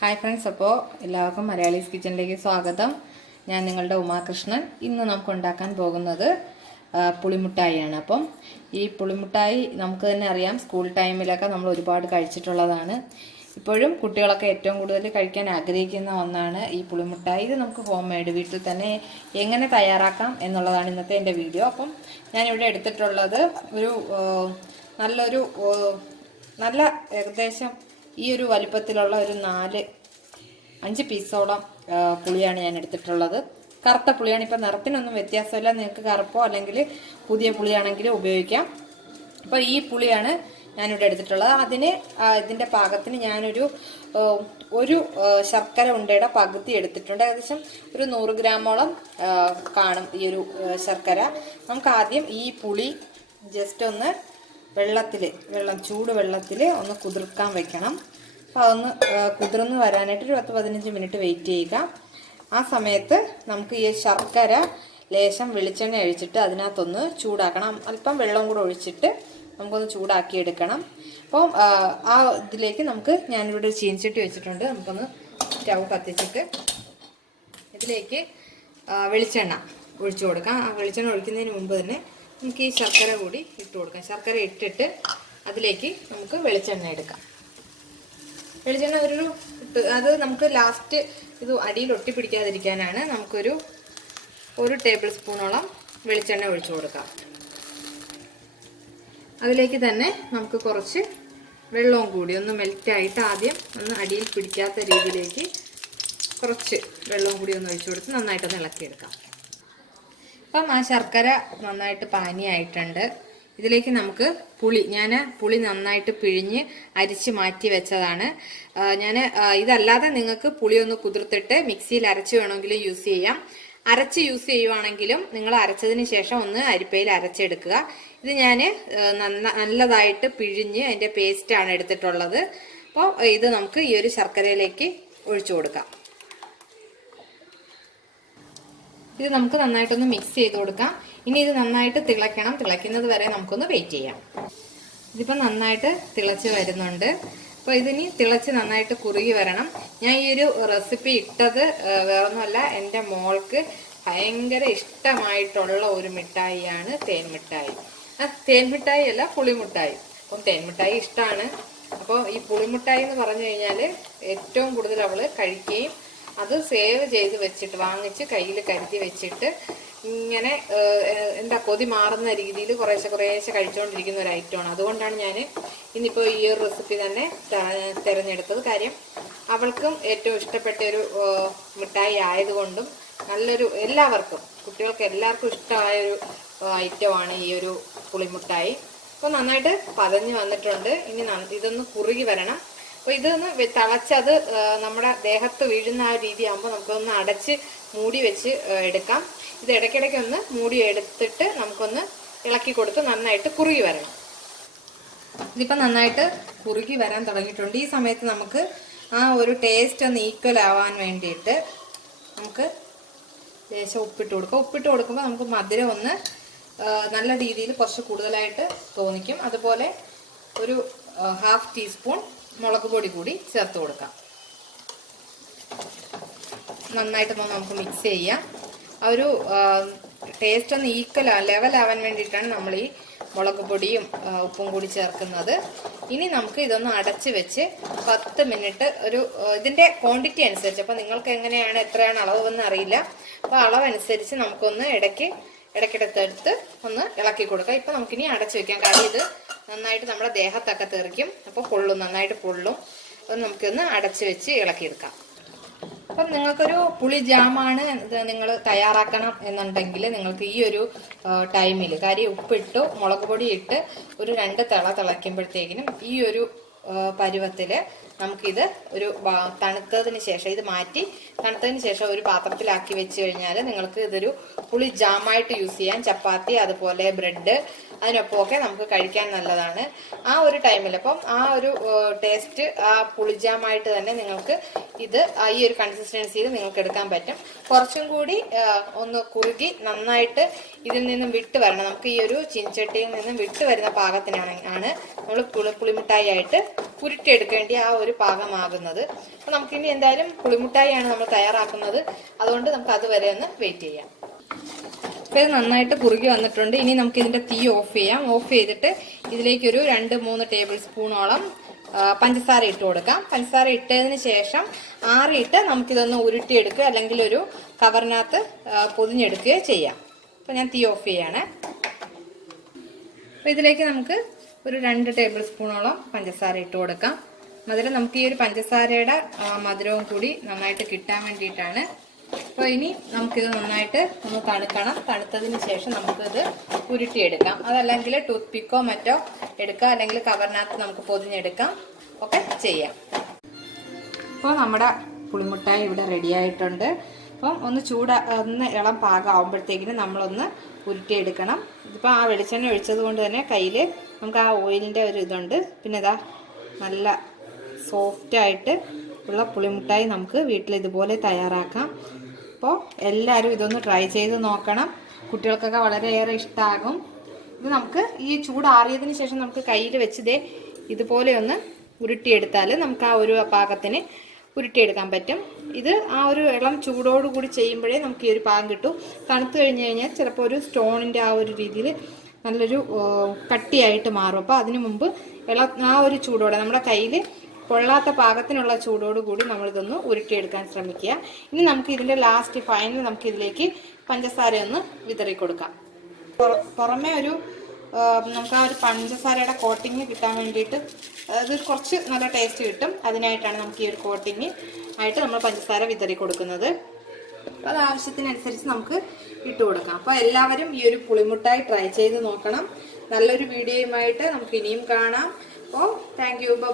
Hi friends, അപ്പോൾ എല്ലാവർക്കും മലയാളീസ് കിച്ചണിലേക്ക് സ്വാഗതം. ഞാൻ നിങ്ങളുടെ ഉമാകൃഷ്ണൻ. ഇന്ന് നമുക്ക് ഉണ്ടാക്കാൻ പോകുന്നത് പുളിമുട്ടായിയാണ്. അപ്പം ഈ പുളിമുട്ടായി നമുക്ക് തന്നെ അറിയാം, സ്കൂൾ ടൈമിലൊക്കെ നമ്മൾ ഒരുപാട് കഴിച്ചിട്ടുള്ളതാണ്. ഇപ്പോഴും കുട്ടികളൊക്കെ ഏറ്റവും കൂടുതൽ കഴിക്കാൻ ആഗ്രഹിക്കുന്ന ഒന്നാണ് ഈ പുളിമുട്ടായി. ഇത് നമുക്ക് ഹോം മെയ്ഡ് വീട്ടിൽ തന്നെ എങ്ങനെ തയ്യാറാക്കാം എന്നുള്ളതാണ് ഇന്നത്തെ എൻ്റെ വീഡിയോ. അപ്പം ഞാനിവിടെ എടുത്തിട്ടുള്ളത് നല്ല ഏകദേശം ഈ ഒരു വലിപ്പത്തിലുള്ള ഒരു 4-5 പീസോളം പുളിയാണ് ഞാൻ എടുത്തിട്ടുള്ളത്. കറുത്ത പുളിയാണ്. ഇപ്പം നിറത്തിനൊന്നും വ്യത്യാസമില്ല, നിങ്ങൾക്ക് കറുപ്പോ അല്ലെങ്കിൽ പുതിയ പുളിയാണെങ്കിലും ഉപയോഗിക്കാം. അപ്പോൾ ഈ പുളിയാണ് ഞാനിവിടെ എടുത്തിട്ടുള്ളത്. ഇതിൻ്റെ പാകത്തിന് ഞാനൊരു ശർക്കര ഉണ്ടയുടെ പകുതി എടുത്തിട്ടുണ്ട്. ഏകദേശം ഒരു 100 ഗ്രാമോളം കാണും ഈ ഒരു ശർക്കര. നമുക്ക് ആദ്യം ഈ പുളി ജസ്റ്റ് ഒന്ന് ചൂടുവെള്ളത്തിൽ ഒന്ന് കുതിർക്കാൻ വെക്കണം. അപ്പോൾ അതൊന്ന് കുതിർന്ന് വരാനായിട്ട് ഒരു 10-15 മിനിറ്റ് വെയിറ്റ് ചെയ്യുക. ആ സമയത്ത് നമുക്ക് ഈ ശർക്കര ലേശം വെളിച്ചെണ്ണ ഒഴിച്ചിട്ട് അതിനകത്തൊന്ന് ചൂടാക്കണം. അല്പം വെള്ളം കൂടെ ഒഴിച്ചിട്ട് നമുക്കൊന്ന് ചൂടാക്കി എടുക്കണം. അപ്പം ആ ഇതിലേക്ക് ഞാനിവിടെ ഒരു ചീനച്ചട്ടി വെച്ചിട്ടുണ്ട്. നമുക്കൊന്ന് സ്റ്റൗ കത്തിച്ചിട്ട് ഇതിലേക്ക് വെളിച്ചെണ്ണ ഒഴിച്ചു കൊടുക്കാം. ആ വെളിച്ചെണ്ണ ഒഴിക്കുന്നതിന് മുമ്പ് തന്നെ നമുക്ക് ഈ ശർക്കര കൂടി ഇട്ട് കൊടുക്കാം. ശർക്കര ഇട്ടിട്ട് അതിലേക്ക് നമുക്ക് വെളിച്ചെണ്ണ എടുക്കാം. വെളിച്ചെണ്ണ അത് നമുക്ക് ലാസ്റ്റ് ഇത് അടിയിൽ ഒട്ടിപ്പിടിക്കാതിരിക്കാനാണ്. നമുക്കൊരു 1 ടേബിൾ സ്പൂണോളം വെളിച്ചെണ്ണ ഒഴിച്ചു കൊടുക്കാം. അതിലേക്ക് തന്നെ നമുക്ക് കുറച്ച് വെള്ളവും കൂടി ഒന്ന് മെൽറ്റായിട്ട് ആദ്യം ഒന്ന് അടിയിൽ പിടിക്കാത്ത രീതിയിലേക്ക് കുറച്ച് വെള്ളവും കൂടി ഒന്ന് ഒഴിച്ചു കൊടുത്ത് നന്നായിട്ടൊന്ന് ഇളക്കിയെടുക്കാം. അപ്പം ആ ശർക്കര നന്നായിട്ട് പാനിയായിട്ടുണ്ട്. ഇതിലേക്ക് നമുക്ക് ഞാൻ പുളി നന്നായിട്ട് പിഴിഞ്ഞ് അരിച്ച് മാറ്റി വെച്ചതാണ്. ഇതല്ലാതെ നിങ്ങൾക്ക് പുളി ഒന്ന് കുതിർത്തിട്ട് മിക്സിയിൽ അരച്ച് വേണമെങ്കിൽ യൂസ് ചെയ്യാം. അരച്ച് യൂസ് ചെയ്യുവാണെങ്കിലും നിങ്ങൾ അരച്ചതിന് ശേഷം ഒന്ന് അരിപ്പയിൽ അരച്ചെടുക്കുക. ഇത് ഞാൻ നല്ലതായിട്ട് പിഴിഞ്ഞ് അതിൻ്റെ പേസ്റ്റാണ് എടുത്തിട്ടുള്ളത്. അപ്പോൾ ഇത് നമുക്ക് ഈ ഒരു ശർക്കരയിലേക്ക് ഒഴിച്ചു കൊടുക്കാം. ഇത് നമുക്ക് നന്നായിട്ടൊന്ന് മിക്സ് ചെയ്ത് കൊടുക്കാം. ഇനി ഇത് നന്നായിട്ട് തിളയ്ക്കണം. തിളയ്ക്കുന്നത് വരെ നമുക്കൊന്ന് വെയിറ്റ് ചെയ്യാം. ഇതിപ്പോൾ നന്നായിട്ട് തിളച്ച് വരുന്നുണ്ട്. അപ്പോൾ ഇതിനി തിളച്ച് നന്നായിട്ട് കുറുകി വരണം. ഞാൻ ഈ ഒരു റെസിപ്പി ഇട്ടത് വേറൊന്നുമല്ല, എൻ്റെ മോൾക്ക് ഭയങ്കര ഇഷ്ടമായിട്ടുള്ള ഒരു മിഠായിയാണ് തേൻമിഠായി. തേൻമിഠായി അല്ല, പുളിമുട്ടായി. അപ്പം തേൻമിഠായി ഇഷ്ടമാണ്. അപ്പോൾ ഈ എന്ന് പറഞ്ഞു കഴിഞ്ഞാൽ ഏറ്റവും കൂടുതൽ അവൾ കഴിക്കുകയും അത് സേവ് ചെയ്ത് വെച്ചിട്ട് വാങ്ങിച്ച് കയ്യിൽ കരുതി വെച്ചിട്ട് ഇങ്ങനെ കൊതി മാറുന്ന രീതിയിൽ കുറേശ്ശെ കഴിച്ചുകൊണ്ടിരിക്കുന്ന ഒരു ഐറ്റമാണ്. അതുകൊണ്ടാണ് ഞാൻ ഇന്നിപ്പോൾ ഈ ഒരു റെസിപ്പി തന്നെ തിരഞ്ഞെടുത്തത്. കാര്യം അവൾക്കും ഏറ്റവും ഇഷ്ടപ്പെട്ട ഒരു മിഠായി ആയതുകൊണ്ടും കുട്ടികൾക്ക് എല്ലാവർക്കും ഇഷ്ടമായൊരു ഐറ്റമാണ് ഈ ഒരു പുളിമുട്ടായി. അപ്പോൾ നന്നായിട്ട് പതഞ്ഞ് വന്നിട്ടുണ്ട്. ഇനി ഇതൊന്ന് കുറുകി വരണം. അപ്പോൾ ഇതൊന്ന് തിളച്ചത് നമ്മുടെ ദേഹത്ത് വീഴുന്ന ആ രീതിയാകുമ്പോൾ നമുക്കൊന്ന് അടച്ച് മൂടി വെച്ച് എടുക്കാം. ഇത് ഇടയ്ക്കിടയ്ക്ക് ഒന്ന് മൂടി എടുത്തിട്ട് നമുക്കൊന്ന് ഇളക്കി കൊടുത്ത് നന്നായിട്ട് കുറുകി വരണം. ഇതിപ്പോൾ നന്നായിട്ട് കുറുകി വരാൻ തുടങ്ങിയിട്ടുണ്ട്. ഈ സമയത്ത് നമുക്ക് ആ ഒരു ടേസ്റ്റ് ഒന്ന് ഈക്വൽ ആവാൻ വേണ്ടിയിട്ട് നമുക്ക് ലേശം ഉപ്പിട്ട് കൊടുക്കാം. ഉപ്പിട്ട് കൊടുക്കുമ്പോൾ നമുക്ക് മധുരം ഒന്ന് നല്ല രീതിയിൽ കുറച്ച് കൂടുതലായിട്ട് തോന്നിക്കും. അതുപോലെ ഒരു 1/2 ടീസ്പൂൺ മുളക് പൊടി കൂടി ചേർത്ത് കൊടുക്കാം. നന്നായിട്ടൊന്ന് നമുക്ക് മിക്സ് ചെയ്യാം. ആ ഒരു ടേസ്റ്റ് ഒന്ന് ലെവലാവാൻ വേണ്ടിയിട്ടാണ് നമ്മൾ ഈ മുളക് പൊടിയും ഉപ്പും കൂടി ചേർക്കുന്നത്. ഇനി നമുക്ക് ഇതൊന്ന് അടച്ച് വെച്ച് 10 മിനിറ്റ് ഇതിൻ്റെ ക്വാണ്ടിറ്റി അനുസരിച്ച്, അപ്പോൾ നിങ്ങൾക്ക് എത്രയാണ് അളവെന്ന് അറിയില്ല. അപ്പോൾ അളവനുസരിച്ച് നമുക്കൊന്ന് ഇടയ്ക്കിടത്തെടുത്ത് ഒന്ന് ഇളക്കി കൊടുക്കാം. ഇപ്പം നമുക്കിനി അടച്ച് വെക്കാം. കാരണം ഇത് നന്നായിട്ട് നമ്മുടെ ദേഹത്തൊക്കെ തെറിക്കും. അപ്പോൾ നന്നായിട്ട് പൊള്ളും. അത് നമുക്കൊന്ന് അടച്ച് വെച്ച് ഇളക്കിയെടുക്കാം. അപ്പം നിങ്ങൾക്കൊരു പുളി ജാമാണ് നിങ്ങൾ തയ്യാറാക്കണം എന്നുണ്ടെങ്കിൽ നിങ്ങൾക്ക് ഈ ഒരു ടൈമിൽ കാര്യം ഉപ്പിട്ടു മുളക് പൊടി ഇട്ട് ഒരു 2 തിളയ്ക്കുമ്പോഴത്തേക്കിനും ഈ ഒരു പരുവത്തിൽ നമുക്കിത് തണുത്തതിന് ശേഷം ഇത് മാറ്റി തണുത്തതിന് ശേഷം ഒരു പാത്രത്തിലാക്കി വെച്ച് കഴിഞ്ഞാൽ നിങ്ങൾക്ക് ഇതൊരു പുളി ജാമായിട്ട് യൂസ് ചെയ്യാം. ചപ്പാത്തി അതുപോലെ ബ്രെഡ് അതിനൊപ്പമൊക്കെ നമുക്ക് കഴിക്കാൻ നല്ലതാണ് ആ ഒരു ടൈമിൽ. അപ്പം ആ ഒരു ടേസ്റ്റ് ആ പുളിജാമായിട്ട് തന്നെ നിങ്ങൾക്ക് ഈ ഒരു കൺസിസ്റ്റൻസിയിൽ നിങ്ങൾക്ക് എടുക്കാൻ പറ്റും. കുറച്ചും കൂടി ഒന്ന് കുറുകി നന്നായിട്ട് ഇതിൽ നിന്നും വിട്ട് വരണം. നമുക്ക് ഈ ഒരു ചീനച്ചട്ടിയിൽ നിന്നും വിട്ട് വരുന്ന പാകത്തിനാണ് നമ്മൾ പുളിമിഠായി ആയിട്ട് ഉരുട്ടിയെടുക്കേണ്ട ആ ഒരു പാകമാകുന്നത്. അപ്പോൾ നമുക്കിനി എന്തായാലും പുളിമുട്ടായിയാണ് നമ്മൾ തയ്യാറാക്കുന്നത്, അതുകൊണ്ട് നമുക്ക് അതുവരെ ഒന്ന് വെയിറ്റ് ചെയ്യാം. അപ്പോൾ ഇത് നന്നായിട്ട് കുറുകി വന്നിട്ടുണ്ട്. ഇനി നമുക്ക് ഇതിൻ്റെ തീ ഓഫ് ചെയ്യാം. ഓഫ് ചെയ്തിട്ട് ഇതിലേക്കൊരു 2-3 ടേബിൾ സ്പൂണോളം പഞ്ചസാര ഇട്ട് കൊടുക്കാം. പഞ്ചസാര ഇട്ടതിന് ശേഷം ആറിയിട്ട് നമുക്കിതൊന്ന് ഉരുട്ടിയെടുക്കുക, അല്ലെങ്കിൽ ഒരു കവറിനകത്ത് പൊതിഞ്ഞെടുക്കുകയോ ചെയ്യാം. അപ്പോൾ ഞാൻ തീ ഓഫ് ചെയ്യാണ്. അപ്പോൾ ഇതിലേക്ക് നമുക്ക് ഒരു 2 ടേബിൾ സ്പൂണോളം പഞ്ചസാര ഇട്ട് കൊടുക്കാം. മധുരം നമുക്ക് ഈ ഒരു പഞ്ചസാരയുടെ മധുരവും കൂടി നന്നായിട്ട് കിട്ടാൻ വേണ്ടിയിട്ടാണ്. അപ്പോൾ ഇനി നമുക്കിത് നന്നായിട്ട് ഒന്ന് തണുക്കണം. തണുത്തതിന് ശേഷം നമുക്കിത് ഉരുട്ടിയെടുക്കാം. അതല്ലെങ്കിൽ ടൂത്ത് പിക്കോ മറ്റോ എടുക്കാം, അല്ലെങ്കിൽ കവറിനകത്ത് നമുക്ക് പൊതിഞ്ഞെടുക്കാം, ഒക്കെ ചെയ്യാം. അപ്പോൾ നമ്മുടെ പുളിമുട്ടായി ഇവിടെ റെഡി ആയിട്ടുണ്ട്. അപ്പം ഒന്ന് ഇളം പാകം ആകുമ്പോഴത്തേക്കിന് നമ്മളൊന്ന് ഉരുട്ടിയെടുക്കണം. ഇതിപ്പോൾ ആ വെളിച്ചെണ്ണ ഒഴിച്ചത് കൊണ്ട് തന്നെ കയ്യിൽ നമുക്ക് ആ ഓയിലിൻ്റെ ഒരു ഇതുണ്ട്. പിന്നെ ഇതാ നല്ല സോഫ്റ്റായിട്ട് ഉള്ള പുളിമുട്ടായി നമുക്ക് വീട്ടിൽ ഇതുപോലെ തയ്യാറാക്കാം. അപ്പോൾ എല്ലാവരും ഇതൊന്ന് ട്രൈ ചെയ്ത് നോക്കണം. കുട്ടികൾക്കൊക്കെ വളരെയേറെ ഇഷ്ടമാകും. ഇത് നമുക്ക് ഈ ചൂടാറിയതിന് ശേഷം നമുക്ക് കയ്യിൽ വെച്ച് ഇതുപോലെ ഒന്ന് ഉരുട്ടിയെടുത്താൽ നമുക്ക് ആ ഒരു പാകത്തിന് ഉരുട്ടിയെടുക്കാൻ പറ്റും. ഇത് ആ ഒരു ഇളം ചൂടോടുകൂടി ചെയ്യുമ്പോഴേ നമുക്ക് ഈ ഒരു പാകം കിട്ടും. തണുത്ത് കഴിഞ്ഞ് കഴിഞ്ഞാൽ ചിലപ്പോൾ ഒരു സ്റ്റോണിൻ്റെ ആ ഒരു രീതിയിൽ നല്ലൊരു കട്ടിയായിട്ട് മാറും. അപ്പോൾ അതിനു മുമ്പ് ആ ഒരു ചൂടോടെ നമ്മുടെ കയ്യിൽ പൊള്ളാത്ത പാകത്തിനുള്ള ചൂടോടുകൂടി നമ്മളിതൊന്ന് ഉരുട്ടിയെടുക്കാൻ ശ്രമിക്കുക. ഇനി നമുക്ക് ഇതിൻ്റെ ലാസ്റ്റ് ഫൈനൽ നമുക്ക് ഇതിലേക്ക് പഞ്ചസാര ഒന്ന് വിതറി കൊടുക്കാം. പുറമേ നമുക്ക് ആ ഒരു പഞ്ചസാരയുടെ കോട്ടിങ് കിട്ടാൻ വേണ്ടിയിട്ട് അത് കുറച്ച് നല്ല ടേസ്റ്റ് കിട്ടും. അതിനായിട്ടാണ് നമുക്ക് ഈ ഒരു കോട്ടിങ് ആയിട്ട് നമ്മൾ പഞ്ചസാര വിതറി കൊടുക്കുന്നത്. അപ്പോൾ അത് ആവശ്യത്തിനനുസരിച്ച് നമുക്ക് ഇട്ട് കൊടുക്കാം. അപ്പോൾ എല്ലാവരും ഈ ഒരു പുളിമുട്ടായി ട്രൈ ചെയ്ത് നോക്കണം. നല്ലൊരു വീഡിയോയുമായിട്ട് നമുക്ക് ഇനിയും കാണാം. അപ്പോൾ താങ്ക് യു, ബൈ.